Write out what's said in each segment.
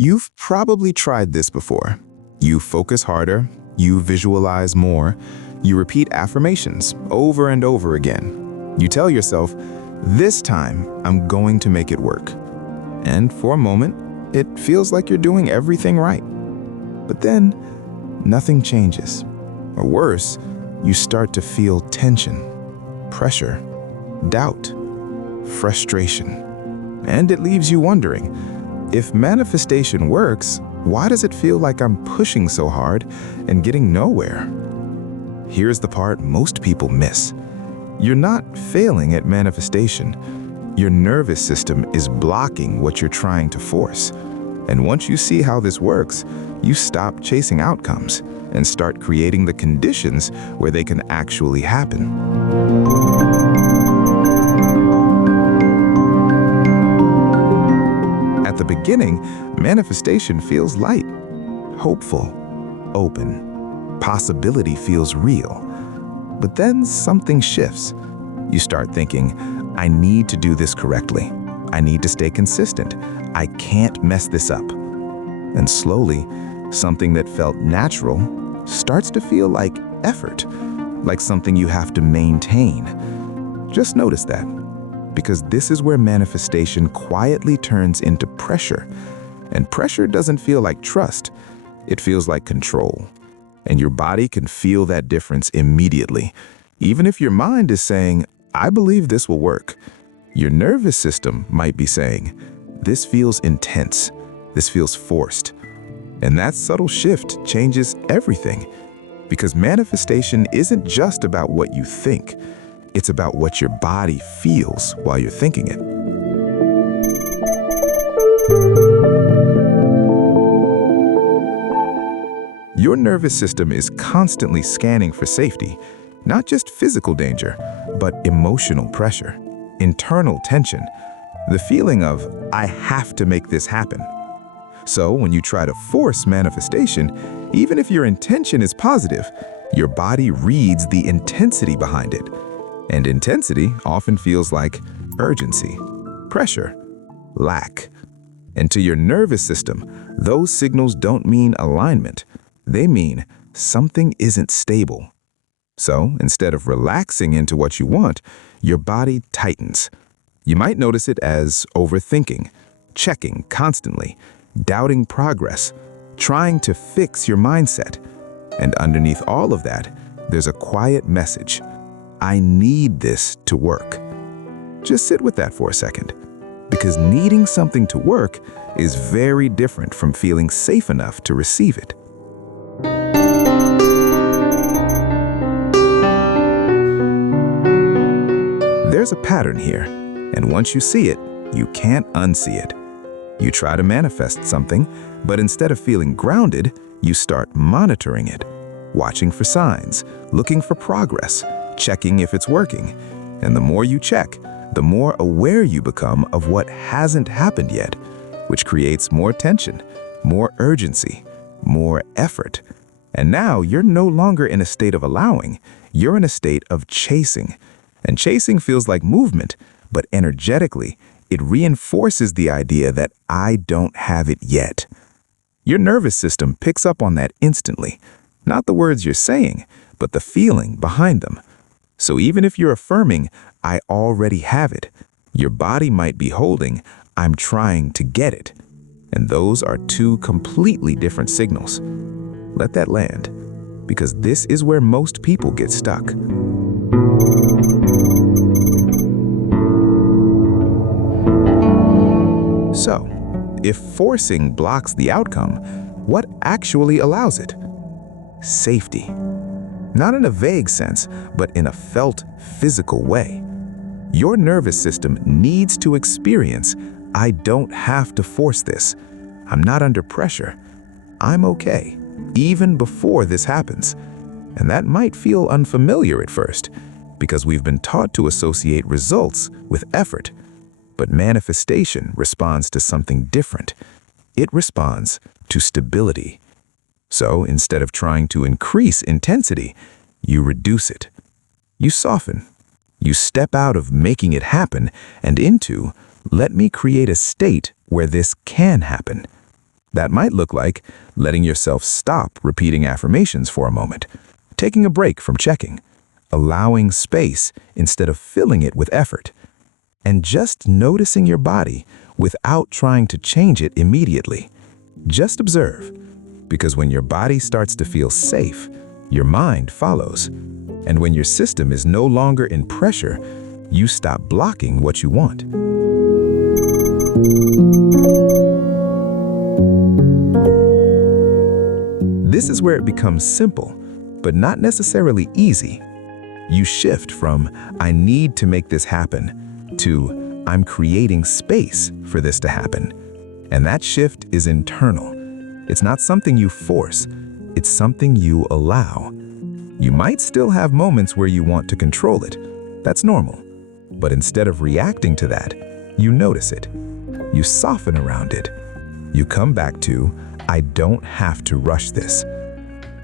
You've probably tried this before. You focus harder, you visualize more, you repeat affirmations over and over again. You tell yourself, this time I'm going to make it work. And for a moment, it feels like you're doing everything right. But then, nothing changes. Or worse, you start to feel tension, pressure, doubt, frustration. And it leaves you wondering, if manifestation works, why does it feel like I'm pushing so hard and getting nowhere? Here's the part most people miss. You're not failing at manifestation. Your nervous system is blocking what you're trying to force. And once you see how this works, you stop chasing outcomes and start creating the conditions where they can actually happen. At the beginning, manifestation feels light, hopeful, open. Possibility feels real. But then something shifts. You start thinking, I need to do this correctly. I need to stay consistent. I can't mess this up. And slowly, something that felt natural starts to feel like effort, like something you have to maintain. Just notice that, because this is where manifestation quietly turns into pressure. And pressure doesn't feel like trust, it feels like control. And your body can feel that difference immediately. Even if your mind is saying, I believe this will work, your nervous system might be saying, this feels intense, this feels forced. And that subtle shift changes everything, because manifestation isn't just about what you think, it's about what your body feels while you're thinking it. Your nervous system is constantly scanning for safety, not just physical danger, but emotional pressure, internal tension, the feeling of, I have to make this happen. So when you try to force manifestation, even if your intention is positive, your body reads the intensity behind it. And intensity often feels like urgency, pressure, lack. And to your nervous system, those signals don't mean alignment. They mean something isn't stable. So instead of relaxing into what you want, your body tightens. You might notice it as overthinking, checking constantly, doubting progress, trying to fix your mindset. And underneath all of that, there's a quiet message. I need this to work. Just sit with that for a second, because needing something to work is very different from feeling safe enough to receive it. There's a pattern here, and once you see it, you can't unsee it. You try to manifest something, but instead of feeling grounded, you start monitoring it, watching for signs, looking for progress, checking if it's working. And the more you check, the more aware you become of what hasn't happened yet, which creates more tension, more urgency, more effort. And now you're no longer in a state of allowing, you're in a state of chasing. And chasing feels like movement, but energetically, it reinforces the idea that I don't have it yet. Your nervous system picks up on that instantly, not the words you're saying, but the feeling behind them. So even if you're affirming, I already have it, your body might be holding, I'm trying to get it. And those are two completely different signals. Let that land, because this is where most people get stuck. So, if forcing blocks the outcome, what actually allows it? Safety. Not in a vague sense, but in a felt, physical way. Your nervous system needs to experience, I don't have to force this. I'm not under pressure. I'm okay, even before this happens. And that might feel unfamiliar at first, because we've been taught to associate results with effort. But manifestation responds to something different. It responds to stability. So instead of trying to increase intensity, you reduce it. You soften. You step out of making it happen and into, let me create a state where this can happen. That might look like letting yourself stop repeating affirmations for a moment, taking a break from checking, allowing space instead of filling it with effort, and just noticing your body without trying to change it immediately. Just observe, because when your body starts to feel safe, your mind follows. And when your system is no longer in pressure, you stop blocking what you want. This is where it becomes simple, but not necessarily easy. You shift from, I need to make this happen, to, I'm creating space for this to happen. And that shift is internal. It's not something you force, it's something you allow. You might still have moments where you want to control it. That's normal. But instead of reacting to that, you notice it. You soften around it. You come back to, I don't have to rush this.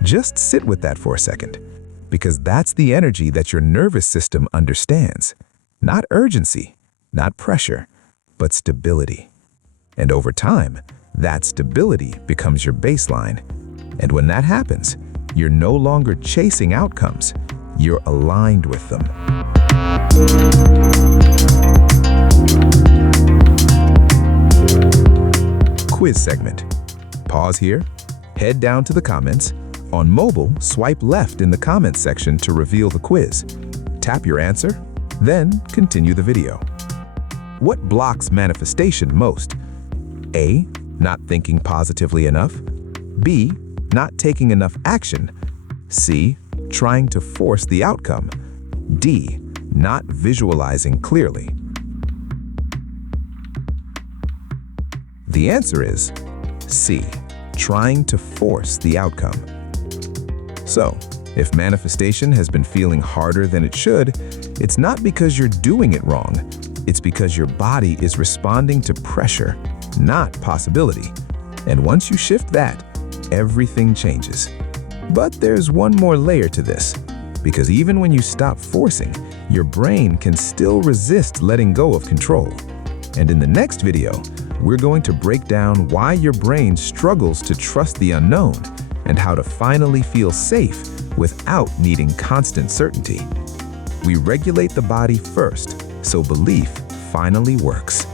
Just sit with that for a second, because that's the energy that your nervous system understands. Not urgency, not pressure, but stability. And over time, that stability becomes your baseline. And when that happens, you're no longer chasing outcomes, you're aligned with them. Quiz segment. Pause here, head down to the comments. On mobile, swipe left in the comments section to reveal the quiz. Tap your answer, then continue the video. What blocks manifestation most? A, not thinking positively enough. B, not taking enough action. C, trying to force the outcome. D, not visualizing clearly. The answer is C, trying to force the outcome. So, if manifestation has been feeling harder than it should, it's not because you're doing it wrong. It's because your body is responding to pressure, not possibility. And once you shift that, everything changes. But there's one more layer to this, because even when you stop forcing, your brain can still resist letting go of control. And in the next video, we're going to break down why your brain struggles to trust the unknown and how to finally feel safe without needing constant certainty. We regulate the body first, so belief finally works.